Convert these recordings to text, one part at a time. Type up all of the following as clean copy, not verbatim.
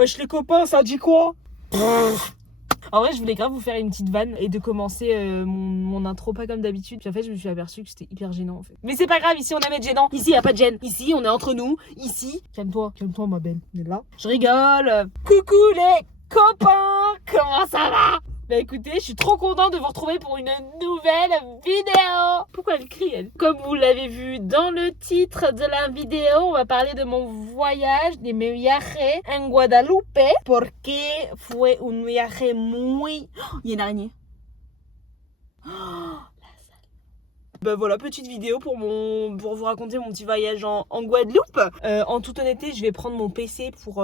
Wesh les copains, ça dit quoi? En vrai, je voulais grave vous faire une petite vanne et de commencer mon intro pas comme d'habitude. Puis en fait, je me suis aperçue que c'était hyper gênant en fait. Mais c'est pas grave, ici on aime être gênant. Ici y a pas de gêne. Ici on est entre nous. Ici, calme-toi ma belle. On est là. Je rigole. Coucou les copains, comment ça va? Bah écoutez, je suis trop contente de vous retrouver pour une nouvelle vidéo. Pourquoi elle crie elle? Comme vous l'avez vu dans le titre de la vidéo, on va parler de mon voyage, de mi viaje en Guadalupe. Porque fue un viaje muy... Oh, il y a une araignée. Bah voilà, petite vidéo pour vous raconter mon petit voyage en Guadeloupe. En toute honnêteté, je vais prendre mon PC pour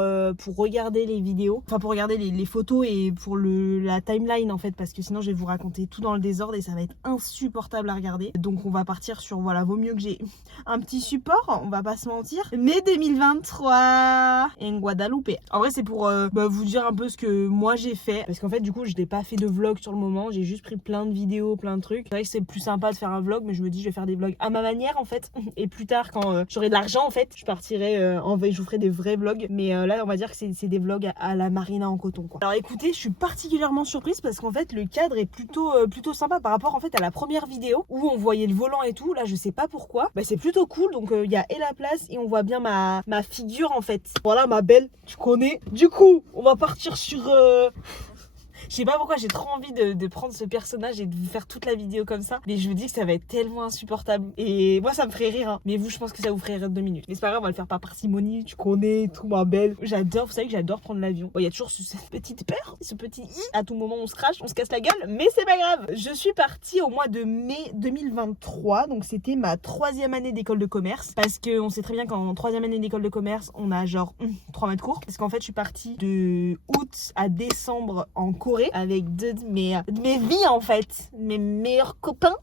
regarder les vidéos. Enfin, pour regarder les photos et pour la timeline en fait. Parce que sinon, je vais vous raconter tout dans le désordre et ça va être insupportable à regarder. Donc, on va partir sur, voilà, vaut mieux que j'ai un petit support, on va pas se mentir. Mai 2023 en Guadeloupe. En vrai, c'est pour vous dire un peu ce que moi j'ai fait. Parce qu'en fait, du coup, je n'ai pas fait de vlog sur le moment. J'ai juste pris plein de vidéos, plein de trucs. C'est vrai que c'est plus sympa de faire un vlog. Mais je me dis je vais faire des vlogs à ma manière en fait, et plus tard quand j'aurai de l'argent en fait je partirai je vous ferai des vrais vlogs, mais là on va dire que c'est des vlogs à la Marina en coton quoi. Alors écoutez, je suis particulièrement surprise parce qu'en fait le cadre est plutôt sympa par rapport en fait à la première vidéo où on voyait le volant et tout. Là je sais pas pourquoi, bah c'est plutôt cool. Donc il y a et la place et on voit bien ma figure en fait. Voilà ma belle, tu connais. Du coup on va partir sur je sais pas pourquoi j'ai trop envie de prendre ce personnage et de vous faire toute la vidéo comme ça. Mais je me dis que ça va être tellement insupportable. Et moi ça me ferait rire hein. Mais vous je pense que ça vous ferait rire de 2 minutes. Mais c'est pas grave, on va le faire par parcimonie. Tu connais tout ma belle. J'adore, vous savez que j'adore prendre l'avion. Bon, il y a toujours cette petite peur, ce petit i. À tout moment on se crache, on se casse la gueule. Mais c'est pas grave. Je suis partie au mois de mai 2023. Donc c'était ma 3e année d'école de commerce. Parce qu'on sait très bien qu'en 3e année d'école de commerce on a genre 3 mètres courts. Parce qu'en fait je suis partie de août à décembre en Corée avec deux de mes vies en fait, mes meilleurs copains.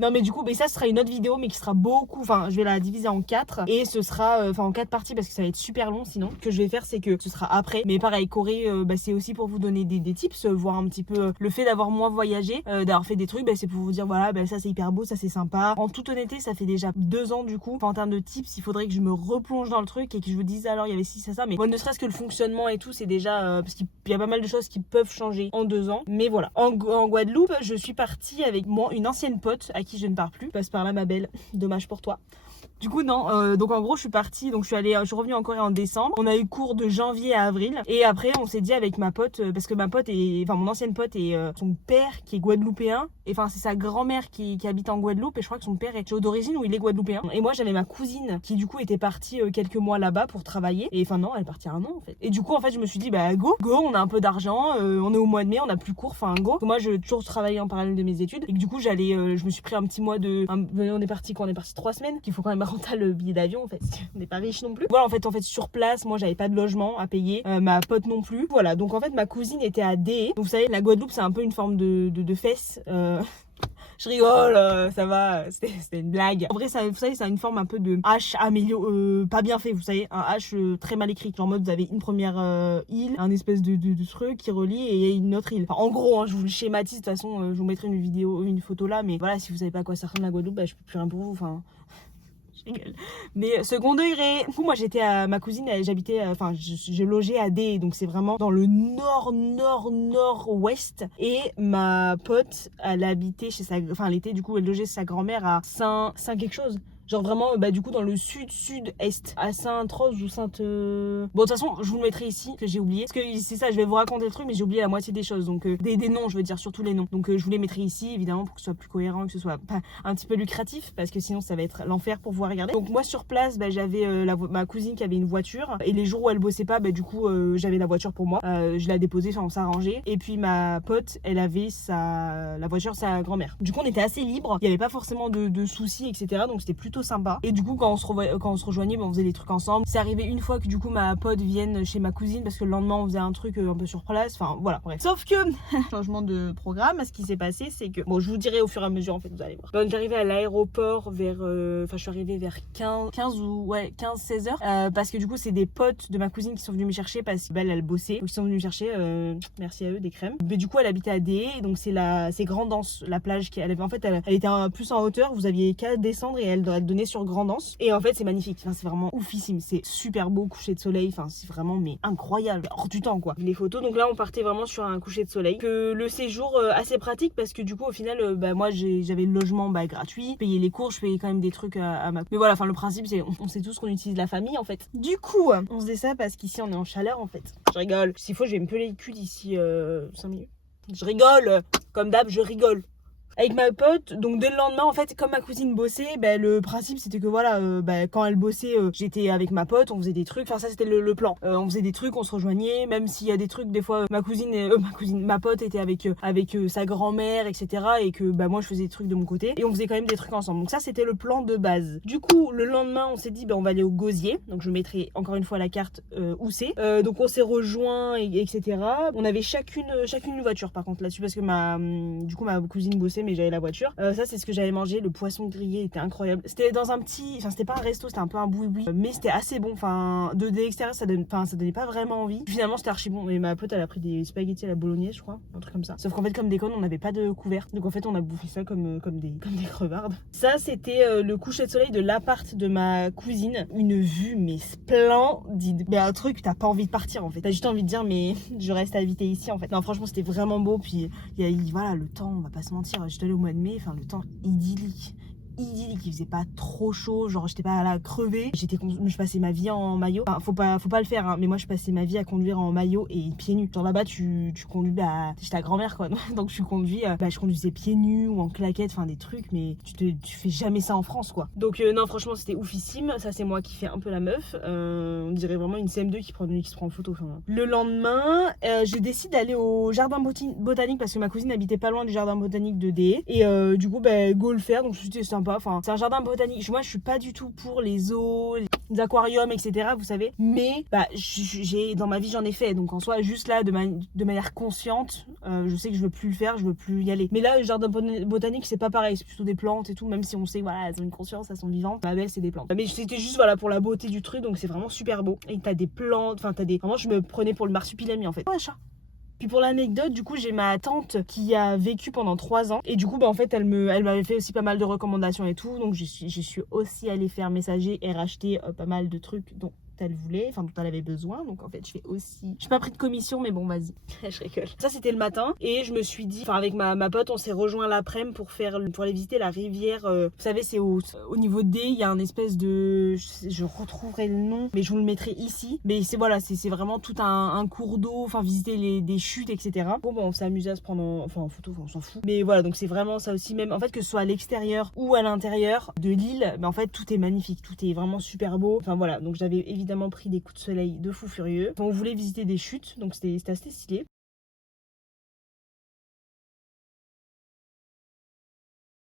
Non mais du coup, ça sera une autre vidéo mais qui sera beaucoup, enfin je vais la diviser en 4 et ce sera, en 4 parties parce que ça va être super long sinon. Ce que je vais faire c'est que ce sera après, mais pareil Corée, c'est aussi pour vous donner des tips, voir un petit peu le fait d'avoir moins voyagé, d'avoir fait des trucs, c'est pour vous dire voilà, ça c'est hyper beau, ça c'est sympa. En toute honnêteté ça fait déjà 2 ans du coup, enfin, en termes de tips il faudrait que je me replonge dans le truc et que je vous dise alors il y avait ci ça, mais bon, ne serait-ce que le fonctionnement et tout c'est déjà, parce qu'il y a pas mal de choses qui peuvent changer en 2 ans, mais voilà. En Guadeloupe je suis partie avec moi une ancienne pote à qui je ne pars plus. Passe par là ma belle, dommage pour toi. Du coup non, donc en gros je suis partie, donc je suis revenue en Corée en décembre. On a eu cours de janvier à avril et après on s'est dit avec ma pote, parce que ma pote est, enfin mon ancienne pote et son père qui est guadeloupéen, et enfin c'est sa grand-mère qui habite en Guadeloupe et je crois que son père est d'origine où il est guadeloupéen. Et moi j'avais ma cousine qui du coup était partie quelques mois là-bas pour travailler, et enfin non elle est partie 1 an en fait. Et du coup en fait je me suis dit go, on a un peu d'argent, on est au mois de mai, on a plus cours, enfin go. Moi je toujours travailler en parallèle de mes études et que du coup je me suis pris un petit mois on est parti 3 semaines, qu'il faut quand même rentrer le billet d'avion en fait, on n'est pas riche non plus. Voilà en fait sur place moi j'avais pas de logement à payer, ma pote non plus. Voilà donc en fait ma cousine était à DE. Donc vous savez la Guadeloupe c'est un peu une forme de fesses. Je rigole, ça va, c'était une blague. En vrai, vous savez, ça a une forme un peu de H pas bien fait, vous savez, un H très mal écrit. Genre en mode, vous avez une première île, un espèce de truc qui relie et une autre île. Enfin, en gros, je vous le schématise, de toute façon, je vous mettrai une photo là, mais voilà, si vous savez pas à quoi ça ressemble la Guadeloupe, je peux plus rien pour vous, enfin... Mais second degré. Du coup moi j'étais à ma cousine, j'habitais, je logeais à D, donc c'est vraiment dans le nord-ouest. Et ma pote elle habitait chez elle était du coup elle logeait chez sa grand-mère à Saint quelque chose. Genre vraiment, du coup, dans le sud-est, à Sainte-Rose ou Sainte... Bon, de toute façon, je vous le mettrai ici, que j'ai oublié. Parce que c'est ça, je vais vous raconter le truc, mais j'ai oublié la moitié des choses. Donc, des noms, je veux dire, surtout les noms. Donc, je vous les mettrai ici, évidemment, pour que ce soit plus cohérent, que ce soit un petit peu lucratif, parce que sinon, ça va être l'enfer pour vous regarder. Donc, moi, sur place, j'avais ma cousine qui avait une voiture. Et les jours où elle bossait pas, du coup, j'avais la voiture pour moi. Je la déposais, on s'arrangeait. Et puis, ma pote, elle avait la voiture de sa grand-mère. Du coup, on était assez libre. Il n'y avait pas forcément de soucis, etc. Donc, c'était plutôt sympa. Et du coup quand on se rejoignait, on faisait des trucs ensemble. C'est arrivé une fois que du coup ma pote vienne chez ma cousine parce que le lendemain on faisait un truc un peu sur place, enfin voilà bref. Sauf que changement de programme, ce qui s'est passé c'est que bon je vous dirai au fur et à mesure en fait, vous allez voir. Donc j'arrivais à l'aéroport vers je suis arrivée vers 15-16 heures parce que du coup c'est des potes de ma cousine qui sont venus me chercher parce qu'elle bossait, donc ils sont venus me chercher, merci à eux, des crèmes. Mais du coup elle habitait à DE, donc c'est Grand Anse, la plage elle était plus en hauteur, vous aviez qu'à descendre et elle donnait sur Grand'Anse. Et en fait c'est magnifique, enfin, c'est vraiment oufissime, c'est super beau coucher de soleil, enfin c'est vraiment mais incroyable, hors du temps quoi. Les photos, donc là on partait vraiment sur un coucher de soleil. Que le séjour assez pratique parce que du coup au final moi j'avais le logement gratuit, je payais les cours, je payais quand même des trucs à ma... Mais voilà, enfin le principe c'est on sait tous qu'on utilise la famille en fait. Du coup on faisait ça parce qu'ici on est en chaleur en fait. Je rigole, s'il faut je vais me peler le cul d'ici 5 minutes. Je rigole, comme d'hab je rigole. Avec ma pote, donc dès le lendemain en fait comme ma cousine bossait, le principe c'était que voilà quand elle bossait j'étais avec ma pote, on faisait des trucs, enfin ça c'était le plan, on faisait des trucs, on se rejoignait, même s'il y a des trucs des fois ma pote était avec sa grand-mère etc et que moi je faisais des trucs de mon côté et on faisait quand même des trucs ensemble, donc ça c'était le plan de base. Du coup le lendemain on s'est dit on va aller au Gosier, donc je mettrai encore une fois la carte où c'est, donc on s'est rejoint etc. On avait chacune une voiture par contre là-dessus parce que ma cousine bossait mais j'avais la voiture. Ça c'est ce que j'avais mangé, le poisson grillé était incroyable. C'était dans un petit, enfin c'était pas un resto, c'était un peu un boui-boui, mais c'était assez bon. Enfin de l'extérieur ça donnait pas vraiment envie. Finalement c'était archi bon. Et ma pote elle a pris des spaghettis à la bolognaise je crois, un truc comme ça. Sauf qu'en fait comme des connes on n'avait pas de couvert, donc en fait on a bouffé ça comme des crevardes. Ça c'était le coucher de soleil de l'appart de ma cousine, une vue mais splendide. Mais un truc t'as pas envie de partir en fait. T'as juste envie de dire mais je reste à habiter ici en fait. Non franchement c'était vraiment beau, puis voilà le temps, on va pas se mentir. J'étais allée au mois de mai, enfin le temps idyllique, il faisait pas trop chaud, genre j'étais pas là crever, je passais ma vie en maillot, enfin faut pas le faire hein, mais moi je passais ma vie à conduire en maillot et pieds nus. Genre là-bas tu conduis j'étais ta grand-mère quoi, donc je conduisais pieds nus ou en claquettes, enfin des trucs, mais tu fais jamais ça en France quoi. Donc non franchement c'était oufissime. Ça c'est moi qui fais un peu la meuf, on dirait vraiment une CM2 qui se prend en photo. Enfin, le lendemain je décide d'aller au jardin botanique parce que ma cousine habitait pas loin du jardin botanique de DE et du coup go le faire, donc c'était sympa. Enfin, c'est un jardin botanique. Moi, je suis pas du tout pour les zoos, les aquariums, etc. Vous savez. Mais dans ma vie, j'en ai fait. Donc en soi, juste là, de manière consciente, je sais que je veux plus le faire, je veux plus y aller. Mais là, le jardin botanique, c'est pas pareil. C'est plutôt des plantes et tout. Même si on sait, voilà, elles ont une conscience, elles sont vivantes. Ma belle, c'est des plantes. Mais c'était juste voilà pour la beauté du truc. Donc c'est vraiment super beau. Et t'as des plantes. Enfin, vraiment, je me prenais pour le marsupilami en fait. Ouais, chat. Puis pour l'anecdote, du coup, j'ai ma tante qui a vécu pendant 3 ans. Et du coup, en fait, elle m'avait fait aussi pas mal de recommandations et tout. Donc, je suis aussi allée faire messager et racheter pas mal de trucs dont elle voulait, enfin dont elle avait besoin. Donc en fait je j'ai pas pris de commission, mais bon vas-y. Je rigole. Ça c'était le matin et je me suis dit, enfin avec ma pote on s'est rejoint l'après-midi pour aller visiter la rivière, vous savez c'est au niveau D, il y a un espèce de, je retrouverai le nom mais je vous le mettrai ici, mais c'est vraiment tout un cours d'eau, enfin visiter des chutes etc. Bon on s'est amusé à se prendre en photo, on s'en fout, mais voilà, donc c'est vraiment ça aussi, même en fait que ce soit à l'extérieur ou à l'intérieur de l'île, en fait tout est magnifique, tout est vraiment super beau. Enfin voilà, donc j'avais évidemment pris des coups de soleil de fou furieux. On voulait visiter des chutes, donc c'était assez stylé.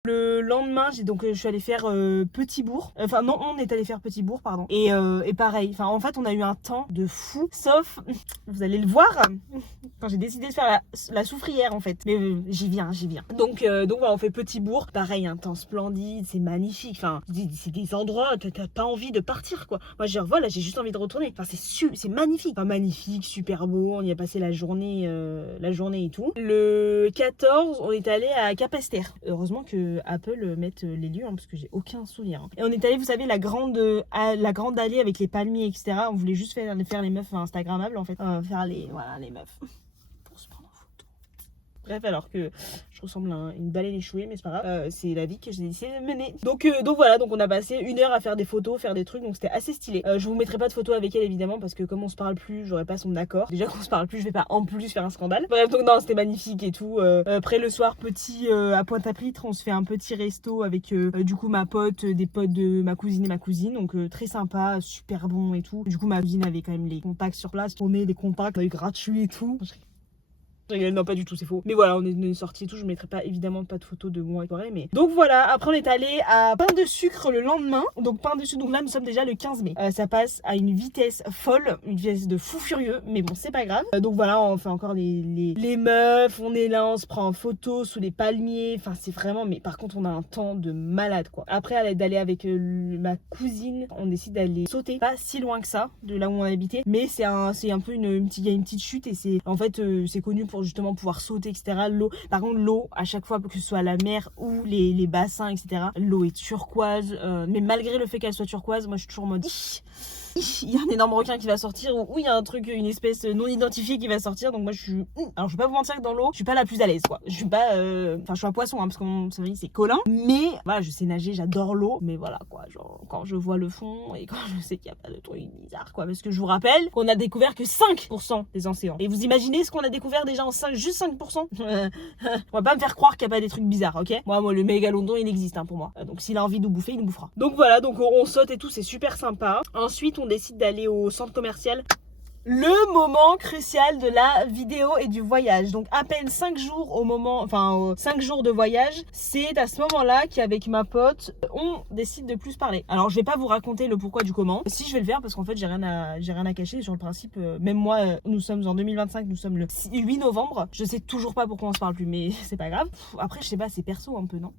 Le lendemain, je suis allée faire Petit-Bourg. Enfin non, on est allé faire Petit-Bourg, pardon. Et pareil, enfin en fait on a eu un temps de fou. Sauf, vous allez le voir, quand j'ai décidé de faire la soufrière en fait. Mais j'y viens. Donc voilà, on fait Petit-Bourg. Pareil, un temps splendide, c'est magnifique. Enfin, c'est des endroits, t'as pas envie de partir quoi. Moi voilà, j'ai juste envie de retourner. Enfin c'est magnifique. Enfin magnifique, super beau. On y a passé la journée et tout. Le 14, on est allé à Capesterre. Heureusement que Apple mette les lieux parce que j'ai aucun souvenir. Et on est allé, vous savez, la grande allée avec les palmiers, etc. On voulait juste faire les meufs instagrammables en fait. Faire les meufs. Pour se prendre en photo. Bref, alors que je ressemble à une baleine échouée, mais c'est pas grave. C'est la vie que j'ai décidé de mener. Donc voilà, donc on a passé 1 heure à faire des photos, faire des trucs, donc c'était assez stylé. Je vous mettrai pas de photos avec elle évidemment parce que comme on se parle plus, j'aurais pas son accord. Déjà qu'on se parle plus, je vais pas en plus faire un scandale. Bref, donc non, c'était magnifique et tout. Après le soir, à Pointe-à-Pitre, on se fait un petit resto avec du coup ma pote, des potes de ma cousine et ma cousine, donc très sympa, super bon et tout. Du coup ma cousine avait quand même les contacts sur place, on est des contacts gratuits et tout. Non pas du tout, c'est faux. Mais voilà, on est sortis et tout. Je mettrai pas évidemment pas de photos de moi et soirée, mais donc voilà. Après on est allé à Pain de Sucre le lendemain. Donc Pain de Sucre, donc là nous sommes déjà le 15 mai. Ça passe à une vitesse folle, une vitesse de fou furieux, mais bon c'est pas grave. Donc voilà, on fait encore les meufs, on est là, on se prend en photo sous les palmiers. Enfin c'est vraiment, mais par contre on a un temps de malade quoi. Après d'aller avec ma cousine, on décide d'aller sauter, pas si loin que ça de là où on habitait, mais c'est un peu il y a une petite chute et c'est en fait c'est connu pour justement pouvoir sauter, etc. L'eau, par contre l'eau, à chaque fois que ce soit la mer ou les bassins, etc., l'eau est turquoise, mais malgré le fait qu'elle soit turquoise, moi je suis toujours en mode il y a un énorme requin qui va sortir ou il y a un truc, une espèce non identifiée qui va sortir, donc moi je suis alors je vais pas vous mentir que dans l'eau je suis pas la plus à l'aise quoi, je suis pas enfin je suis un poisson hein, parce que mon famille c'est Colin, mais voilà je sais nager, j'adore l'eau, mais voilà quoi, genre quand je vois le fond et quand je sais qu'il y a pas de trucs bizarres quoi, parce que je vous rappelle qu'on a découvert que 5% des océans, et vous imaginez ce qu'on a découvert déjà en 5, juste 5%. On va pas me faire croire qu'il y a pas des trucs bizarres, ok, moi le mégalodon il existe hein, pour moi, donc s'il a envie de nous bouffer il nous bouffera, donc voilà, donc on saute et tout, c'est super sympa. Ensuite on décide d'aller au centre commercial. Le moment crucial de la vidéo et du voyage. Donc à peine 5 jours au moment, enfin 5 jours de voyage, c'est à ce moment-là qu'avec ma pote, on décide de plus parler. Alors je vais pas vous raconter le pourquoi du comment. Si je vais le faire parce qu'en fait j'ai rien à cacher sur le principe. Même moi, nous sommes en 2025, nous sommes le 8 novembre. Je sais toujours pas pourquoi on se parle plus, mais c'est pas grave. Après je sais pas, c'est perso un peu, non?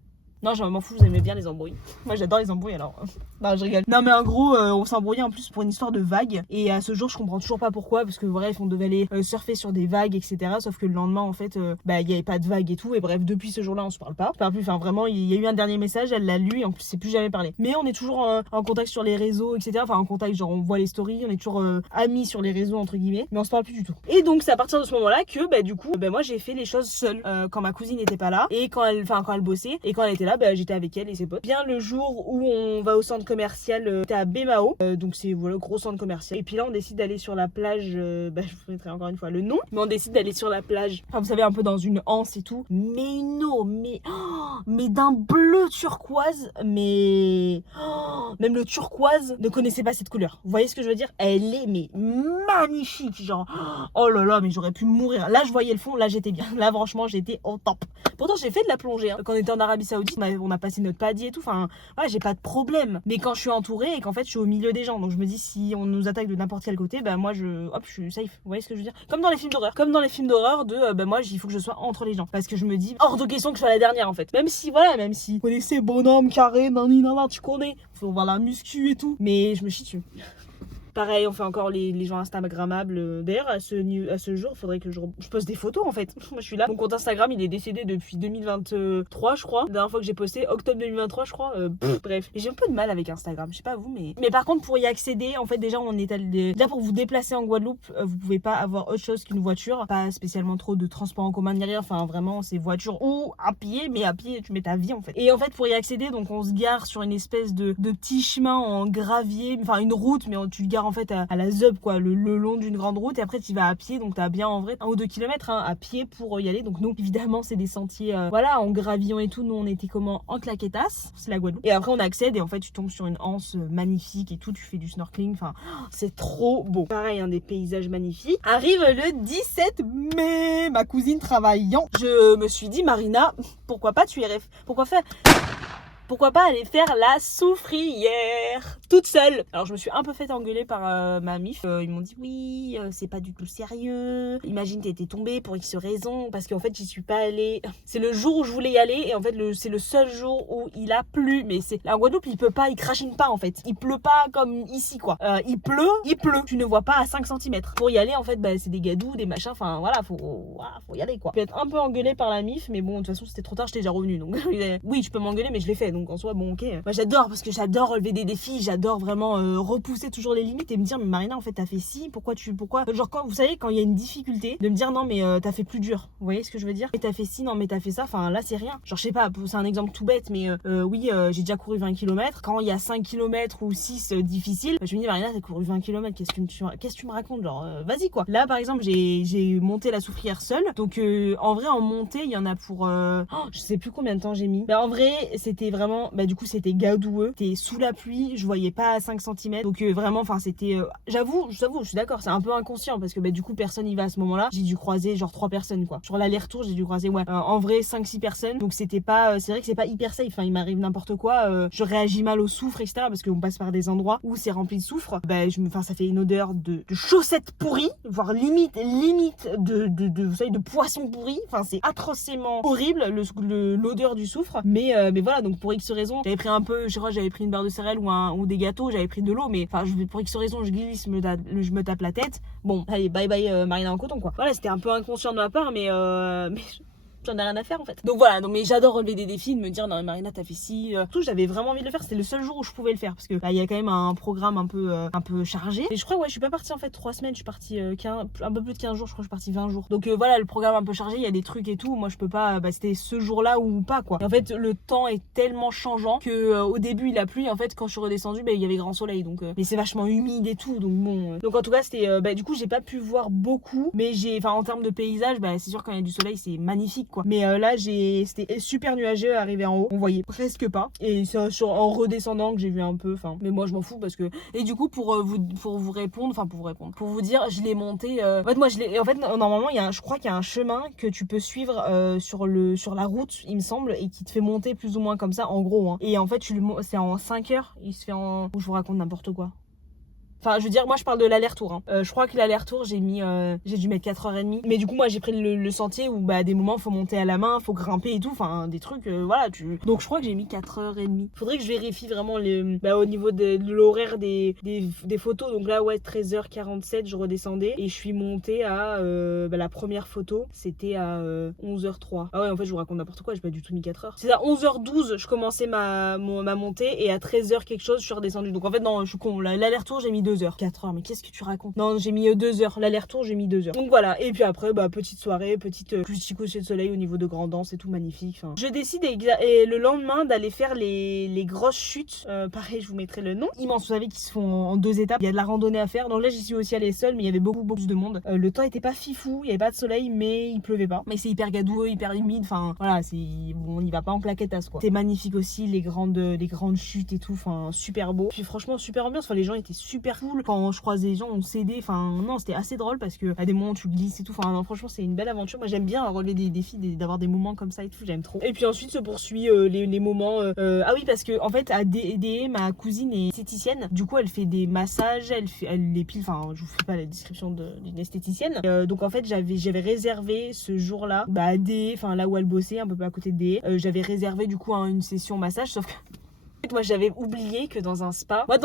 Non, je m'en fous, vous aimez bien les embrouilles. Moi, j'adore les embrouilles, alors. Non, je rigole. Non, mais en gros, on s'embrouillait en plus pour une histoire de vagues. Et à ce jour, je comprends toujours pas pourquoi. Parce que, bref, on devait aller surfer sur des vagues, etc. Sauf que le lendemain, en fait, il y avait pas de vagues et tout. Et bref, depuis ce jour-là, on se parle pas. Enfin, plus, enfin, vraiment, il y a eu un dernier message, elle l'a lu. Et en plus, c'est plus jamais parlé. Mais on est toujours en contact sur les réseaux, etc. Enfin, en contact, genre, on voit les stories. On est toujours amis sur les réseaux, entre guillemets. Mais on se parle plus du tout. Et donc, c'est à partir de ce moment-là que, du coup, moi, j'ai fait les choses seule. Quand ma cousine n'était pas là. Et quand elle bossait. Et quand elle était là, j'étais avec elle et ses potes. Bien le jour où on va au centre commercial, t'es à Bemao, donc c'est voilà, gros centre commercial. Et puis là on décide d'aller sur la plage, je vous mettrai encore une fois le nom, mais on décide d'aller sur la plage, enfin vous savez un peu dans une anse et tout, mais une eau, mais d'un bleu turquoise, mais même le turquoise ne connaissait pas cette couleur. Vous voyez ce que je veux dire? Elle est mais magnifique, genre oh là là, mais j'aurais pu mourir. Là je voyais le fond, là j'étais bien, là franchement j'étais au top. Pourtant j'ai fait de la plongée hein. Quand on était en Arabie Saoudite, on a passé notre paddy et tout, enfin voilà, j'ai pas de problème, mais quand je suis entourée et qu'en fait je suis au milieu des gens, donc je me dis si on nous attaque de n'importe quel côté, moi je suis safe. Vous voyez ce que je veux dire? Comme dans les films d'horreur de moi il faut que je sois entre les gens, parce que je me dis hors de question que je sois la dernière en fait, même si vous connaissez bonhomme carré nanana, tu connais, faut voir la muscu et tout, mais je me chie dessus. Pareil, on fait encore les gens instagrammables. D'ailleurs, à ce jour, il faudrait que je poste des photos en fait. Moi, je suis là. Mon compte Instagram, il est décédé depuis 2023, je crois. La dernière fois que j'ai posté, octobre 2023, je crois. Bref. Et j'ai un peu de mal avec Instagram, je sais pas vous, mais par contre, pour y accéder, en fait, déjà, déjà pour vous déplacer en Guadeloupe, vous pouvez pas avoir autre chose qu'une voiture. Pas spécialement trop de transport en commun ni rien. Enfin, vraiment, c'est voiture ou à pied, mais à pied, tu mets ta vie en fait. Et en fait, pour y accéder, donc on se gare sur une espèce de petit chemin en gravier, enfin une route, mais tu le gares en fait à la ZUB quoi, le long d'une grande route, et après tu vas à pied, donc t'as bien en vrai 1 ou 2 kilomètres à pied pour y aller. Donc nous évidemment c'est des sentiers voilà en gravillon et tout, nous on était comment en claquetas, c'est la Guadeloupe, et après on accède et en fait tu tombes sur une anse magnifique et tout, tu fais du snorkeling, enfin c'est trop beau. Pareil des paysages magnifiques. Arrive le 17 mai, ma cousine travaillant, je me suis dit Marina, pourquoi pas pourquoi pas aller faire la soufrière toute seule. Alors je me suis un peu fait engueuler par ma mif. Ils m'ont dit oui, c'est pas du tout sérieux. Imagine t'étais tombée pour X raison, parce qu'en fait j'y suis pas allée. C'est le jour où je voulais y aller, et en fait c'est le seul jour où il a plu. Mais c'est en Guadeloupe il peut pas, il crachine pas en fait. Il pleut pas comme ici quoi. Il pleut. Tu ne vois pas à 5 cm. Pour y aller en fait c'est des gadous, des machins. Enfin voilà, faut y aller quoi. Je peux être un peu engueulée par la mif, mais bon de toute façon c'était trop tard, j'étais déjà revenue. Donc oui tu peux m'engueuler, mais je l'ai fait. Donc en soi bon ok. Moi j'adore, parce que j'adore relever des défis, j'adore vraiment repousser toujours les limites et me dire mais Marina en fait t'as fait ci, pourquoi genre quand vous savez quand il y a une difficulté, de me dire non mais t'as fait plus dur, vous voyez ce que je veux dire, et t'as fait ci, non mais t'as fait ça, enfin là c'est rien, genre je sais pas, c'est un exemple tout bête, mais oui j'ai déjà couru 20 km, quand il y a 5 km ou 6 difficiles, je me dis Marina t'as couru 20 km, qu'est-ce que tu me racontes, genre vas-y quoi. Là par exemple j'ai monté la soufrière seule, donc en vrai en montée il y en a pour je sais plus combien de temps j'ai mis, mais en vrai c'était vraiment du coup c'était gadoueux, t'es sous la pluie, je voyais pas à 5 cm, donc vraiment enfin c'était j'avoue je suis d'accord, c'est un peu inconscient parce que du coup personne y va à ce moment là, j'ai dû croiser genre 3 personnes quoi, sur l'aller-retour j'ai dû croiser en vrai 5-6 personnes, donc c'était pas c'est vrai que c'est pas hyper safe, enfin il m'arrive n'importe quoi, je réagis mal au soufre etc, parce qu'on passe par des endroits où c'est rempli de soufre, ça fait une odeur de chaussettes pourries, voire limite vous savez de poisson pourri, enfin c'est atrocement horrible l'odeur du soufre, mais voilà, donc pour X raison, j'avais pris un peu, je crois j'avais pris une barre de céréales ou des gâteaux, j'avais pris de l'eau, mais enfin pour X raison je glisse, je me tape la tête. Bon, allez, bye bye Marina en coton quoi. Voilà, c'était un peu inconscient de ma part, mais j'en ai rien à faire en fait. Donc voilà, mais j'adore relever des défis, de me dire non mais Marina t'as fait ci, tout, j'avais vraiment envie de le faire, c'était le seul jour où je pouvais le faire parce que là il y a quand même un programme un peu chargé. Et je crois je suis pas partie en fait 3 semaines, je suis partie un peu plus de 15 jours, je crois que je suis partie 20 jours. Donc voilà, le programme un peu chargé, il y a des trucs et tout, moi je peux pas, c'était ce jour-là ou pas quoi. Et en fait le temps est tellement changeant que au début il a plu, et en fait quand je suis redescendue, il y avait grand soleil, donc mais c'est vachement humide et tout, donc bon. Donc en tout cas c'était, du coup j'ai pas pu voir beaucoup, mais en termes de paysage, c'est sûr quand il y a du soleil c'est magnifique quoi. Mais là c'était super nuageux, arrivé en haut, on voyait presque pas. Et c'est en redescendant que j'ai vu un peu, mais moi je m'en fous parce que. Et du coup pour vous répondre, pour vous dire, je l'ai monté. En fait normalement je crois qu'il y a un chemin que tu peux suivre sur la route, il me semble, et qui te fait monter plus ou moins comme ça en gros. Hein. Et en fait c'est en 5 heures, il se fait en. Ou je vous raconte n'importe quoi. Enfin, je veux dire, moi je parle de l'aller-retour. Hein. Je crois que l'aller-retour, j'ai dû mettre 4h30. Mais du coup, moi j'ai pris le sentier où à des moments faut monter à la main, faut grimper et tout. Enfin, des trucs, voilà. Donc je crois que j'ai mis 4h30. Faudrait que je vérifie vraiment au niveau de l'horaire des photos. Donc là, 13h47, je redescendais. Et je suis montée à la première photo, c'était à 11h03. Ah ouais, en fait, je vous raconte n'importe quoi, j'ai pas du tout mis 4h. C'est à 11h12, je commençais ma montée. Et à 13h quelque chose, je suis redescendue. Donc en fait, non, je suis con. L'aller-retour, j'ai mis 2h. 4h, mais qu'est-ce que tu racontes? Non, j'ai mis 2h. L'aller-retour, j'ai mis 2h. Donc voilà. Et puis après, petite soirée, petit coucher de soleil au niveau de Grand'Anse et tout, magnifique. Enfin, je décide et le lendemain d'aller faire les grosses chutes. Pareil, je vous mettrai le nom. Immense, vous savez, qui se font en 2 étapes. Il y a de la randonnée à faire. Donc là, j'y suis aussi allée seule, mais il y avait beaucoup plus de monde. Le temps était pas fifou, il y avait pas de soleil, mais il pleuvait pas. Mais c'est hyper gadoueux, hyper humide. Enfin, voilà, on n'y va pas en claquettasse quoi. C'est magnifique aussi, les grandes chutes et tout. Enfin, super beau. Puis franchement, super ambiance. Enfin, les gens étaient super cool. Quand je croisais les gens, on s'aidait. Enfin, non, c'était assez drôle parce que à des moments tu glisses et tout. Enfin, non, franchement, c'est une belle aventure. Moi, j'aime bien relever des défis, d'avoir des moments comme ça et tout. J'aime trop. Et puis ensuite se poursuit les moments. Ah oui, parce que en fait, à DE, ma cousine est esthéticienne. Du coup, elle fait des massages, elle l'épile. Enfin, je vous fais pas la description d'une esthéticienne. Donc en fait, j'avais réservé ce jour-là, à DE, enfin là où elle bossait, un peu à côté de DE. J'avais réservé du coup une session massage, sauf que moi j'avais oublié que dans un spa, moi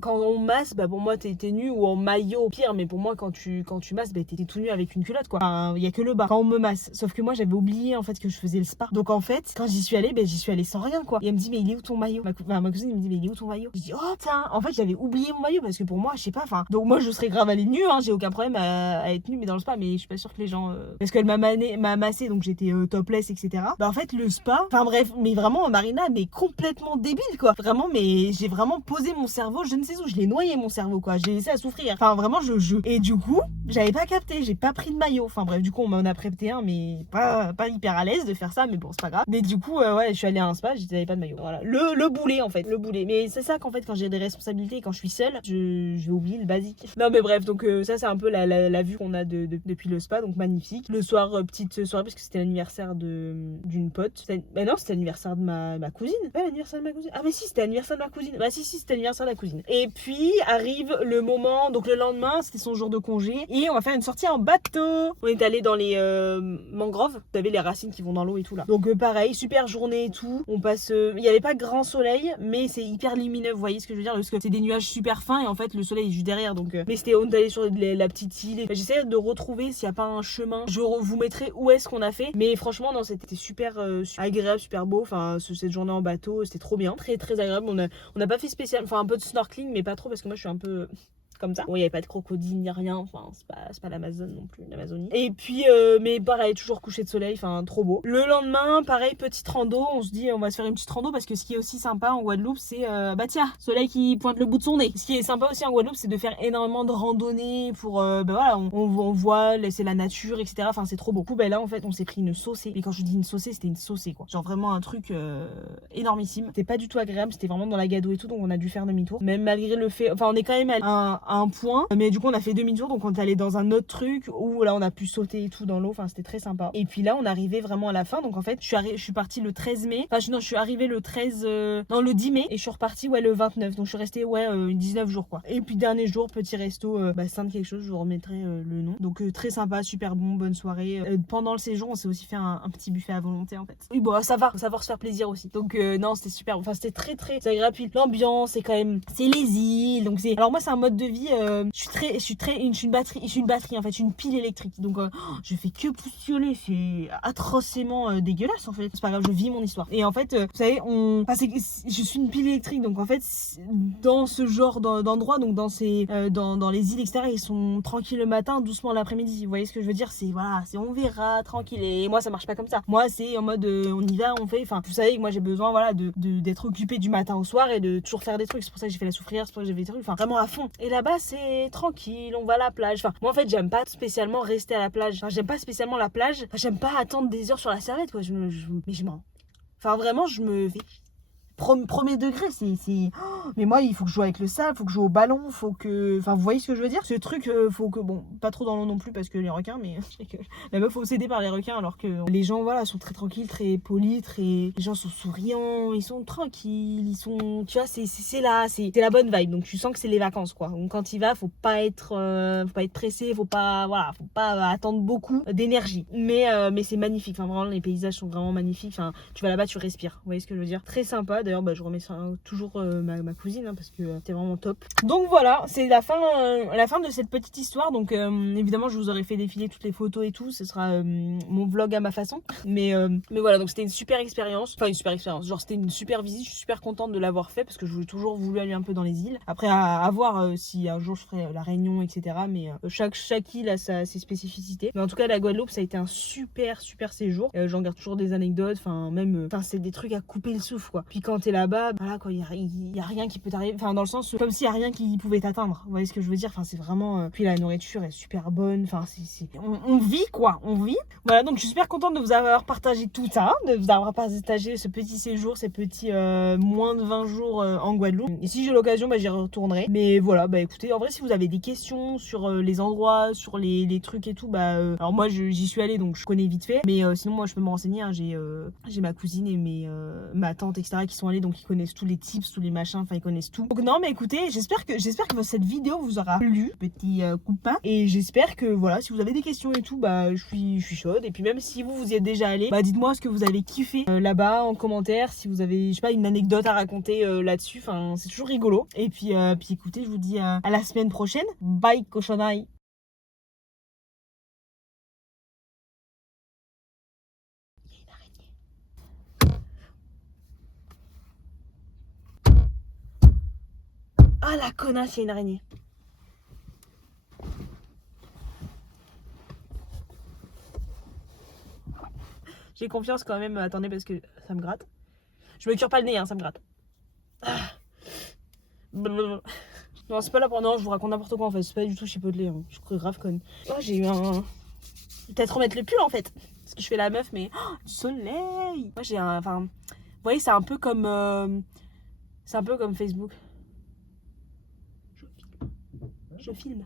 quand on masse, pour moi t'es nu ou en maillot au pire, mais pour moi quand tu masses, t'es tout nu avec une culotte quoi. Enfin, il y a que le bas quand on me masse. Sauf que moi j'avais oublié en fait que je faisais le spa. Donc en fait, quand j'y suis allée sans rien quoi. Et elle me dit mais il est où ton maillot? Ma cousine elle me dit mais il est où ton maillot? Je dis oh tiens, en fait j'avais oublié mon maillot parce que pour moi je sais pas, donc moi je serais grave allée nue, hein, j'ai aucun problème à être nue mais dans le spa, mais je suis pas sûre que les gens parce qu'elle m'a massé donc j'étais topless etc. En fait le spa, enfin bref, mais vraiment Marina mais complètement débile quoi, vraiment, mais j'ai vraiment posé mon cerveau, je ne sais où, je l'ai noyé mon cerveau quoi, j'ai laissé à souffrir, enfin vraiment et du coup j'avais pas capté, j'ai pas pris de maillot, enfin bref, du coup on m'en a prêté un mais pas hyper à l'aise de faire ça, mais bon c'est pas grave, mais du coup je suis allée à un spa, j'avais pas de maillot, voilà, le boulet en fait, le boulet, mais c'est ça qu'en fait quand j'ai des responsabilités et quand je suis seule, je vais oublier le basique. Non mais bref, donc ça c'est un peu la vue qu'on a depuis le spa, donc magnifique. Le soir, petite soirée parce que c'était l'anniversaire d'une pote, non c'était l'anniversaire de ma cousine, pas l'anniversaire de ma cousine, ah mais si c'était l'anniversaire de ma cousine, si c'était l'anniversaire de la cousine. Et puis arrive le moment, donc le lendemain c'était son jour de congé et on va faire une sortie en bateau. On est allé dans les mangroves, vous savez les racines qui vont dans l'eau et tout là. Donc pareil, super journée et tout. On passe, il y avait pas grand soleil, mais c'est hyper lumineux, vous voyez ce que je veux dire, parce que c'est des nuages super fins et en fait le soleil est juste derrière. Donc mais on est allé sur la petite île. J'essaie de retrouver s'il y a pas un chemin. Je vous mettrai où est-ce qu'on a fait. Mais franchement non, c'était super agréable, super beau. Enfin cette journée en bateau, c'était trop bien, très très agréable. On n'a pas fait spécial, enfin un peu de snorkeling mais pas trop parce que moi je suis un peu comme ça. Bon, il n'y avait pas de crocodile ni rien, enfin c'est pas l'Amazon non plus, l'Amazonie. Et puis mais pareil, toujours coucher de soleil, enfin trop beau. Le lendemain, pareil, petite rando, on se dit on va se faire une petite rando parce que ce qui est aussi sympa en Guadeloupe, c'est tiens, soleil qui pointe le bout de son nez. Ce qui est sympa aussi en Guadeloupe, c'est de faire énormément de randonnées pour voilà, on voit, c'est la nature, etc. Enfin c'est trop beau. Du coup, là en fait, on s'est pris une saucée. Et quand je dis une saucée, c'était une saucée quoi. Genre vraiment un truc énormissime. C'était pas du tout agréable, c'était vraiment dans la gadoue et tout, donc on a dû faire demi-tour. Même malgré le fait, enfin on est quand même à à un point, mais du coup on a fait demi-tour, donc on est allé dans un autre truc où là on a pu sauter et tout dans l'eau, enfin c'était très sympa. Et puis là on arrivait vraiment à la fin, donc en fait je suis partie le 13 mai, enfin non je suis arrivée le 13, non le 10 mai et je suis repartie le 29, donc je suis restée 19 jours quoi. Et puis dernier jour, petit resto, Sainte quelque chose, je vous remettrai le nom. Donc très sympa, super bon, bonne soirée. Pendant le séjour on s'est aussi fait un petit buffet à volonté en fait. Oui bon ça va, faut savoir se faire plaisir aussi. Donc non c'était super, enfin c'était très agréable. Puis l'ambiance c'est quand même, c'est les îles, donc c'est, alors moi c'est un mode de vie, je suis une batterie en fait, je suis une pile électrique, donc je fais que pousstionner, c'est atrocement dégueulasse en fait, c'est pas grave, je vis mon histoire. Et en fait vous savez je suis une pile électrique, donc en fait dans ce genre d'endroit, donc dans les îles etc, ils sont tranquilles le matin, doucement l'après-midi, vous voyez ce que je veux dire, c'est voilà, c'est on verra tranquille. Et moi ça marche pas comme ça, moi c'est en mode on y va, on fait, enfin vous savez que moi j'ai besoin voilà d'être occupée du matin au soir et de toujours faire des trucs, c'est pour ça que j'ai fait la souffrière, c'est pour ça que j'ai fait des trucs, enfin vraiment à fond. Et là-bas c'est tranquille, on va à la plage, enfin moi en fait j'aime pas spécialement rester à la plage, enfin j'aime pas spécialement la plage, enfin, j'aime pas attendre des heures sur la serviette quoi, mais je m'en, enfin vraiment je me fais premier degré, mais moi il faut que je joue avec le sable, faut que je joue au ballon, faut que, enfin vous voyez ce que je veux dire, ce truc faut que, bon pas trop dans l'eau non plus parce que les requins, mais la meuf obsédée par les requins, alors que les gens voilà sont très tranquilles, très polis, les gens sont souriants, ils sont tranquilles, ils sont, tu vois, c'est là, c'est la bonne vibe, donc tu sens que c'est les vacances quoi. Donc quand il va faut pas être pressé, faut pas attendre beaucoup d'énergie, mais c'est magnifique, enfin vraiment les paysages sont vraiment magnifiques, enfin tu vas là-bas tu respires, vous voyez ce que je veux dire, très sympa. D'ailleurs je remets ça toujours ma cousine parce que c'était vraiment top. Donc voilà, c'est la fin de cette petite histoire. Donc évidemment je vous aurais fait défiler toutes les photos et tout, ce sera mon vlog à ma façon, mais voilà, donc c'était une super expérience, genre c'était une super visite, je suis super contente de l'avoir fait parce que je voulais toujours voulu aller un peu dans les îles, après à voir si un jour je ferai la Réunion etc, mais chaque île a ses spécificités, mais en tout cas la Guadeloupe ça a été un super séjour, j'en garde toujours des anecdotes, enfin même c'est des trucs à couper le souffle quoi. Puis quand t'es là-bas, voilà quoi, il y a rien qui peut t'arriver, enfin dans le sens comme s'il y a rien qui pouvait t'atteindre, vous voyez ce que je veux dire, enfin c'est vraiment puis la nourriture est super bonne, enfin on vit quoi, on vit. Voilà, donc je suis super contente de vous avoir partagé tout ça, de vous avoir partagé ce petit séjour, ces petits moins de 20 jours en Guadeloupe. Et si j'ai l'occasion j'y retournerai, mais voilà, écoutez, en vrai si vous avez des questions sur les endroits, sur les trucs et tout, alors moi j'y suis allée donc je connais vite fait, mais sinon moi je peux me renseigner, hein. J'ai ma cousine et ma tante etc qui sont allés, donc ils connaissent tous les tips, tous les machins, enfin ils connaissent tout. Donc non mais écoutez, j'espère que cette vidéo vous aura plu, petit copain, et j'espère que voilà, si vous avez des questions et tout, je suis chaude. Et puis même si vous y êtes déjà allé, dites-moi ce que vous avez kiffé là-bas en commentaire, si vous avez je sais pas une anecdote à raconter là-dessus, enfin c'est toujours rigolo. Et puis écoutez, je vous dis à la semaine prochaine. Bye cochonaille. Ah la connasse, il y a une araignée. J'ai confiance quand même, attendez parce que ça me gratte. Je me cure pas le nez, hein, ça me gratte. Ah. Non, c'est pas là pour... Non, je vous raconte n'importe quoi en fait, c'est pas du tout chipotelé, hein. Je crois grave conne. Oh, j'ai eu un... Peut-être remettre le pull en fait, parce que je fais la meuf, mais... Oh, du soleil. Moi j'ai un... Enfin, vous voyez, c'est un peu comme... C'est un peu comme Facebook. Je filme.